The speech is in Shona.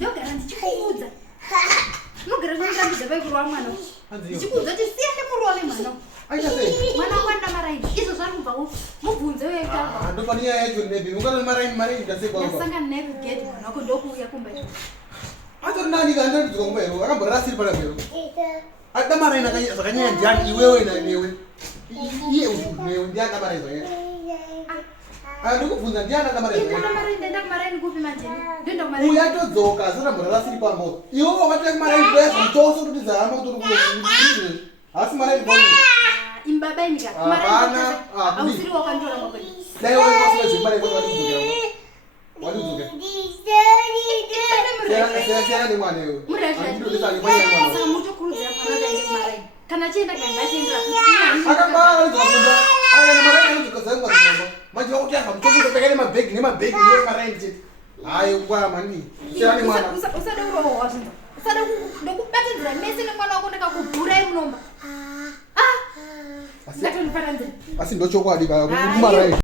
ndogara ndichikuudza nogara ndandambidza vaikuru mwana ndichikuudza kuti siyane muruwale mwana mwana wanda maraini izvo zvarikubva mubvunze weita ndofaniya yacho nebi ungana maraini ndasekwa ndasangana naye kugedhi mwana wako ndokuuya kumba atori nani kandidzwa kumba ero akamborasiri pana pero ada maraini zvakanyanya ndiani iwewe newe iye newe ndiani amaraini zvakanyanya ndikubvunza ndiani ndenda kumaraini kupi majeni ndenda kumaraini uyatodzoka zona mborasiri pambo iwe wakatanga maraini kweza mtoso kuti zahamba kutori asi maraini pambo imbaba inika hapana ausiri wakantora mwakoni dai wewe kwasina zimbare kwa walidzokera siyana nemwana iwe saka mutokurudzira panoda ine kumaraini kana chienda kanga chiendera akambara alizokunda akana maraini anozokazangwa zimomba manje vakuti aha mutoso topekane mabhegi nemaraini chete hayi kwa mani siyana nemwana usada urohwa zvinza usada ndokubatidzira mese nemwana wako ndakakubhurai munomba ngatonifananzira asi ndochokwadi kumaraini